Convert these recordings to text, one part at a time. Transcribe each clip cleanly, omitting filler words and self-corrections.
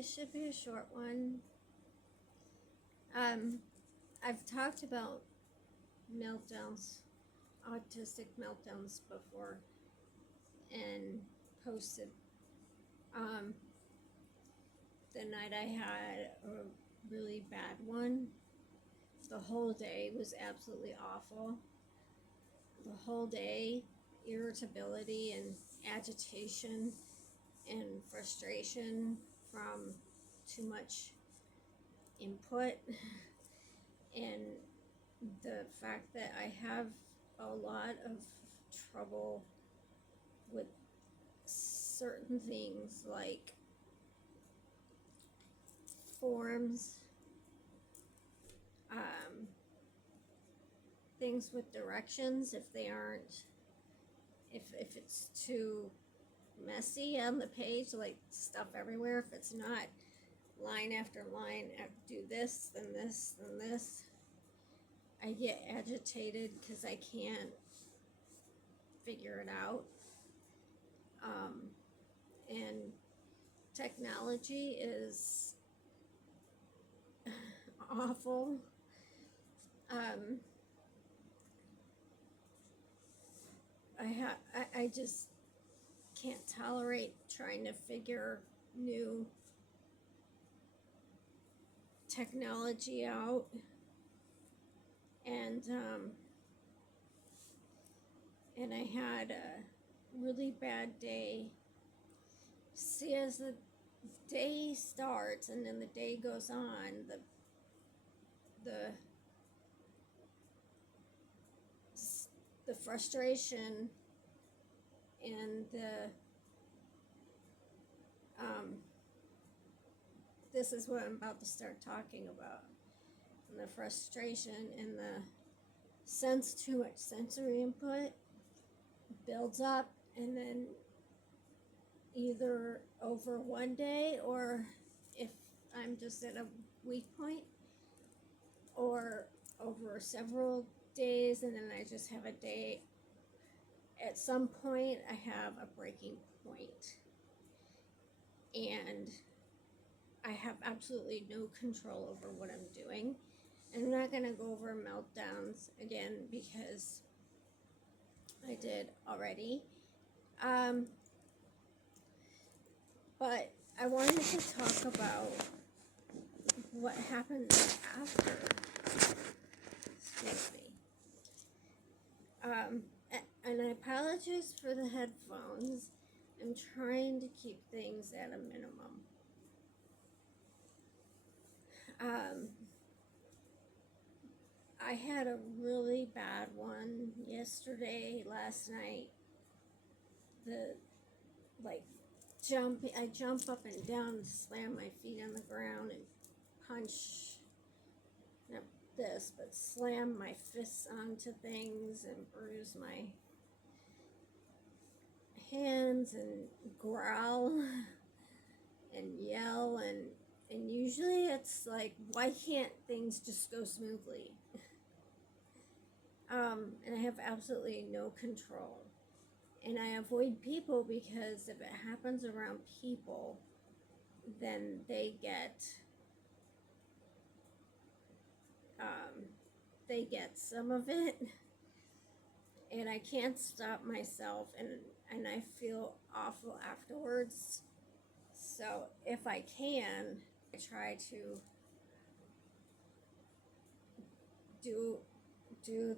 this should be a short one. I've talked about meltdowns, autistic meltdowns before, and posted. The night I had a really bad one, the whole day was absolutely awful. The whole day, irritability and agitation and frustration from too much input, and the fact that I have a lot of trouble with certain things like forms, things with directions, if they aren't, if it's too messy on the page, like stuff everywhere, if it's not line after line, do this, then this, then this, I get agitated because I can't figure it out. And technology is awful. I just can't tolerate trying to figure new technology out, and I had a really bad day. See, as the day starts and then the day goes on, the frustration and this is what I'm about to start talking about. And the frustration and the too much sensory input builds up, and then either over one day, or if I'm just at a weak point, or over several days, and then I just have a day. At some point I have a breaking point, and I have absolutely no control over what I'm doing. And I'm not going to go over meltdowns again because I did already. But I wanted to talk about what happens after. Excuse me. And I apologize for the headphones. I'm trying to keep things at a minimum. I had a really bad one yesterday, last night. I jump up and down and slam my feet on the ground and punch, not this, but slam my fists onto things and bruise my hands and growl and yell, and usually it's like, why can't things just go smoothly? And I have absolutely no control. And I avoid people because if it happens around people, then they get some of it, and I can't stop myself, and I feel awful afterwards. So if I can, I try to do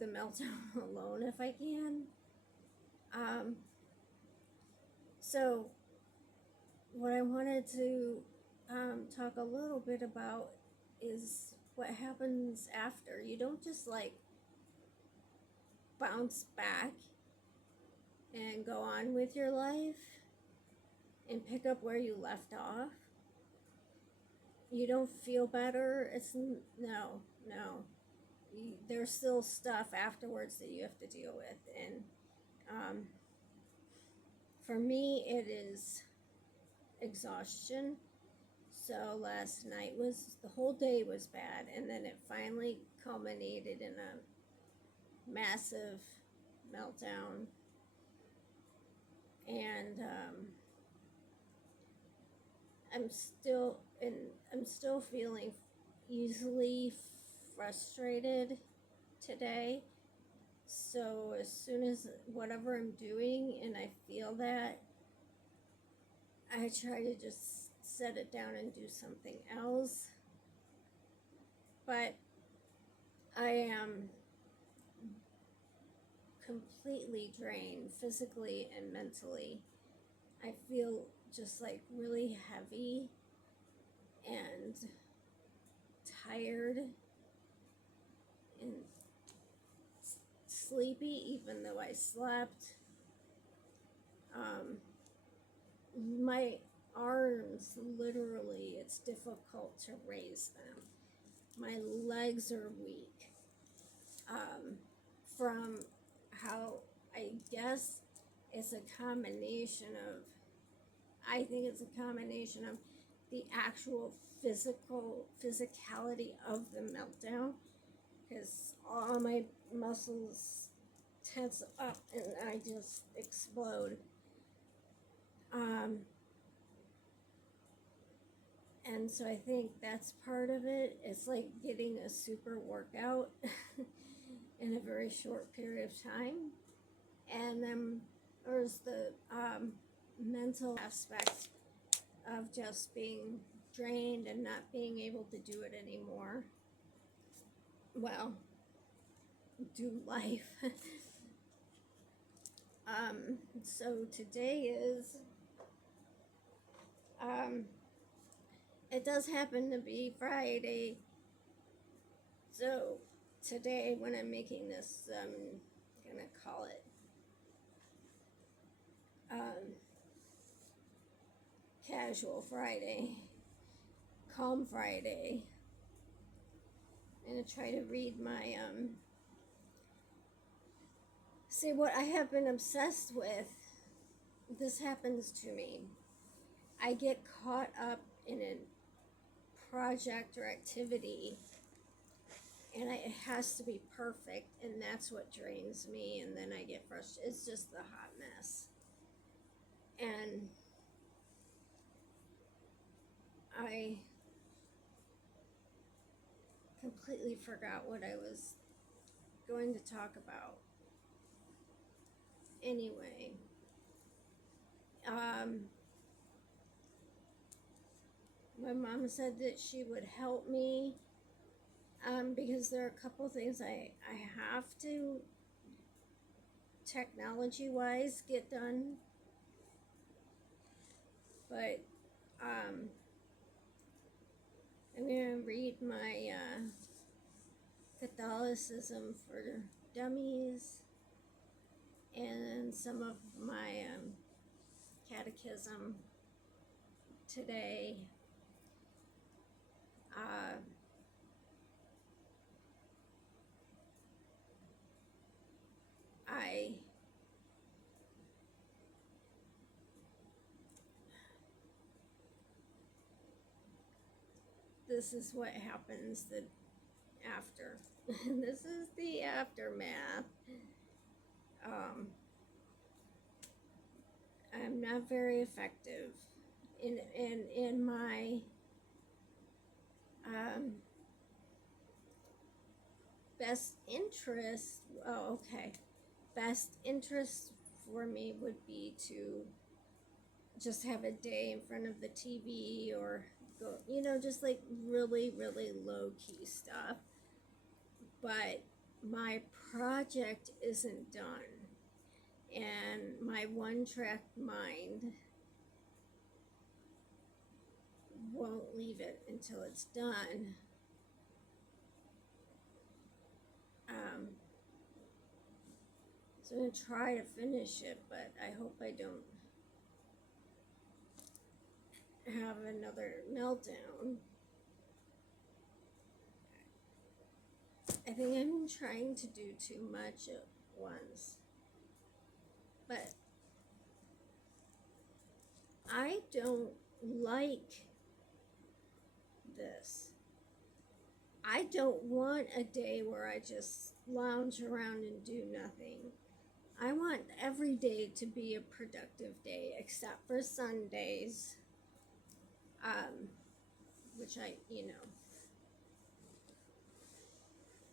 the meltdown alone if I can. So what I wanted to talk a little bit about is what happens after. You don't just like bounce back and go on with your life and pick up where you left off. You don't feel better. No. There's still stuff afterwards that you have to deal with, and for me it is exhaustion. So last night the whole day was bad, and then it finally culminated in a massive meltdown, and I'm still feeling easily frustrated today. So as soon as whatever I'm doing and I feel that, I try to just set it down and do something else. But I am completely drained physically and mentally. I feel just like really heavy and tired and sleepy, even though I slept. My arms, literally, it's difficult to raise them. My legs are weak from how I guess it's a combination of, I think it's a combination of the actual physicality of the meltdown, because all my muscles tense up and I just explode. And so I think that's part of it. It's like getting a super workout in a very short period of time. And then there's the mental aspect of just being drained and not being able to do it anymore. Well, do life. So today is, it does happen to be Friday. So today, when I'm making this, I'm gonna call it Casual Friday, Calm Friday. I'm gonna try to read my see what I have been obsessed with. This happens to me. I get caught up in a project or activity, and it has to be perfect, and that's what drains me, and then I get frustrated. It's just the hot mess. And I completely forgot what I was going to talk about. Anyway, my mom said that she would help me because there are a couple things I have to, technology-wise, get done. But I'm going to read my Catholicism for Dummies and some of my catechism today. This is what happens after. This is the aftermath. I'm not very effective in my best interest. Oh, okay. Best interest for me would be to just have a day in front of the TV or go, just like really, really low key stuff. But my project isn't done, and my one track mind won't leave it until it's done. So I'm going to try to finish it, but I hope I don't have another meltdown. I think I'm trying to do too much at once. But I don't like this. I don't want a day where I just lounge around and do nothing. I want every day to be a productive day, except for Sundays. which I,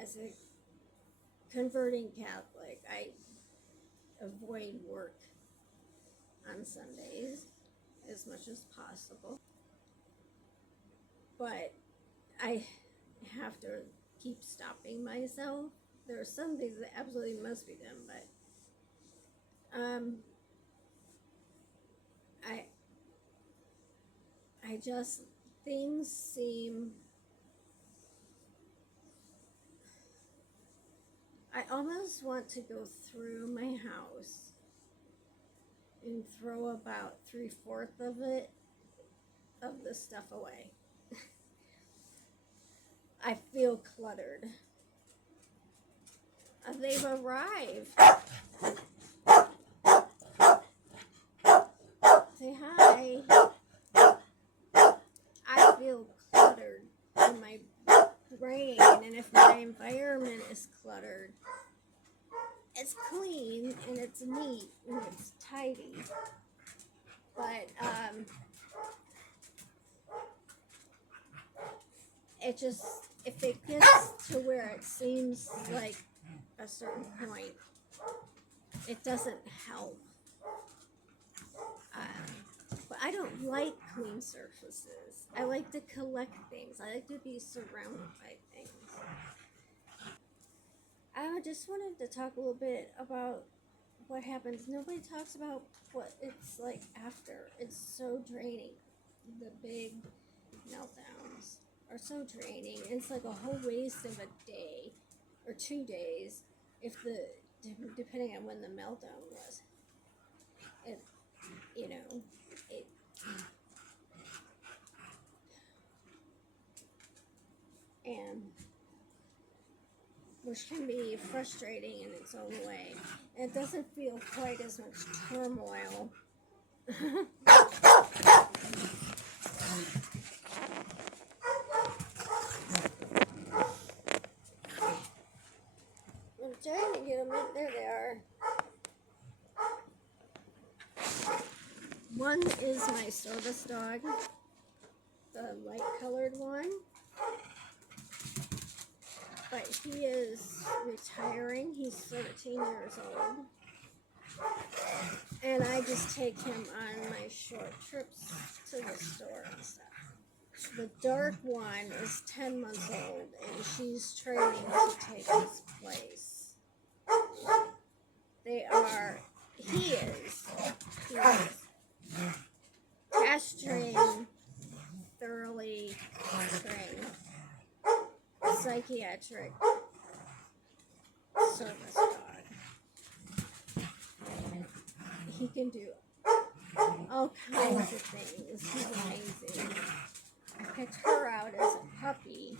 as a converting Catholic, I avoid work on Sundays as much as possible. But I have to keep stopping myself. There are some things that absolutely must be done, but I just, things seem, I almost want to go through my house and throw about 3/4 of the stuff away. I feel cluttered. They've arrived. Say hi. I feel cluttered in my brain, and if my environment is cluttered, it's clean and it's neat and it's tidy. But it just, if it gets to where it seems like a certain point, it doesn't help. But I don't like clean surfaces. I like to collect things. I like to be surrounded by things. I just wanted to talk a little bit about what happens. Nobody talks about what it's like after. It's so draining. The big meltdowns are so draining. It's like a whole waste of a day or 2 days, depending on when the meltdown was. And which can be frustrating in its own way. And it doesn't feel quite as much turmoil. I'm trying to get them in. There they are. One is my service dog, the light colored one. But he is retiring. He's 13 years old. And I just take him on my short trips to the store and stuff. The dark one is 10 months old, and she's training to take his place. He is cash trained, thoroughly trained, psychiatric service dog. He can do all kinds of things. He's amazing. I picked her out as a puppy,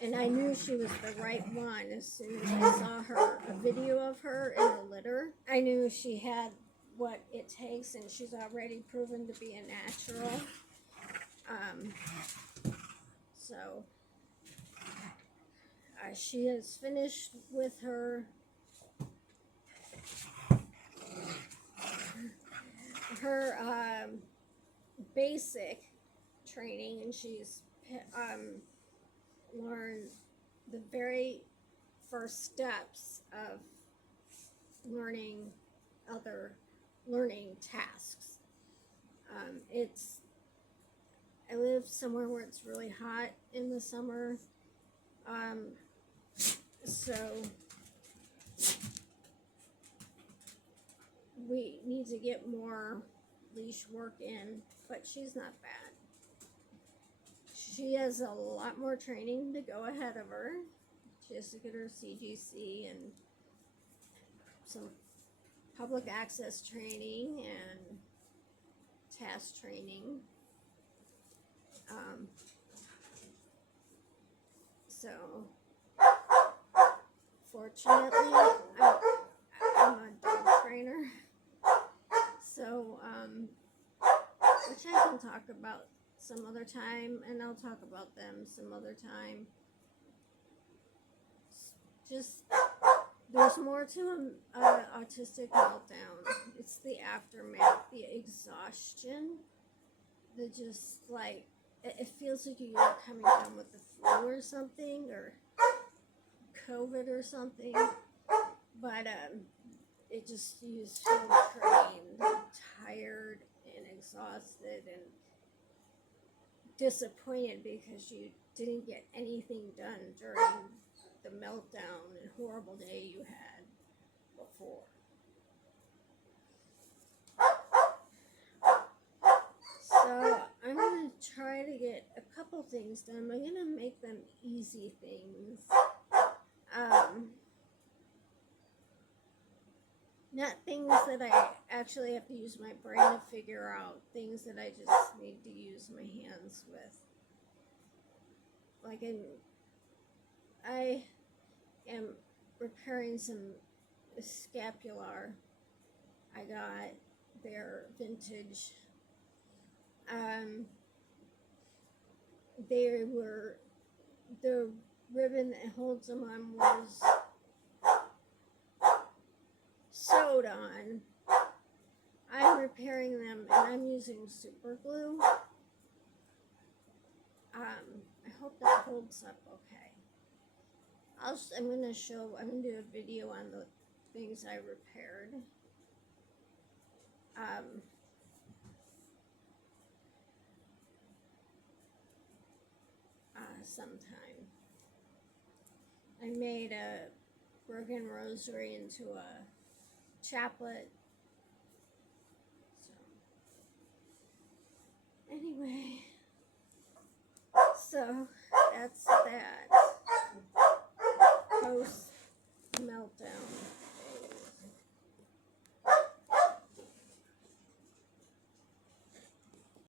and I knew she was the right one as soon as I saw a video of her in the litter. I knew she had what it takes, and she's already proven to be a natural. So she is finished with her basic training, and she's learned the very first steps of learning other learning tasks. I live somewhere where it's really hot in the summer, so we need to get more leash work in, but she's not bad. She has a lot more training to go ahead of her. She has to get her CGC and some public access training and task training. So fortunately, I'm a dog trainer, so which I can talk about some other time, and I'll talk about them some other time. Just, they're there's more to autistic meltdown. It's the aftermath, the exhaustion, the just like, it feels like you're coming down with the flu or something, or COVID or something, but it just, you feel drained, tired, and exhausted, and disappointed because you didn't get anything done during the meltdown and horrible day you had before. So I'm going to try to get a couple things done. I'm going to make them easy things. Not things that I actually have to use my brain to figure out. Things that I just need to use my hands with. Like I am repairing some scapular. I got their vintage. They were, the ribbon that holds them on was sewed on. I'm repairing them and I'm using super glue. I hope that holds up okay. I'm going to do a video on the things I repaired. Sometime. I made a broken rosary into a chaplet. So, anyway, so that's that. Post meltdown.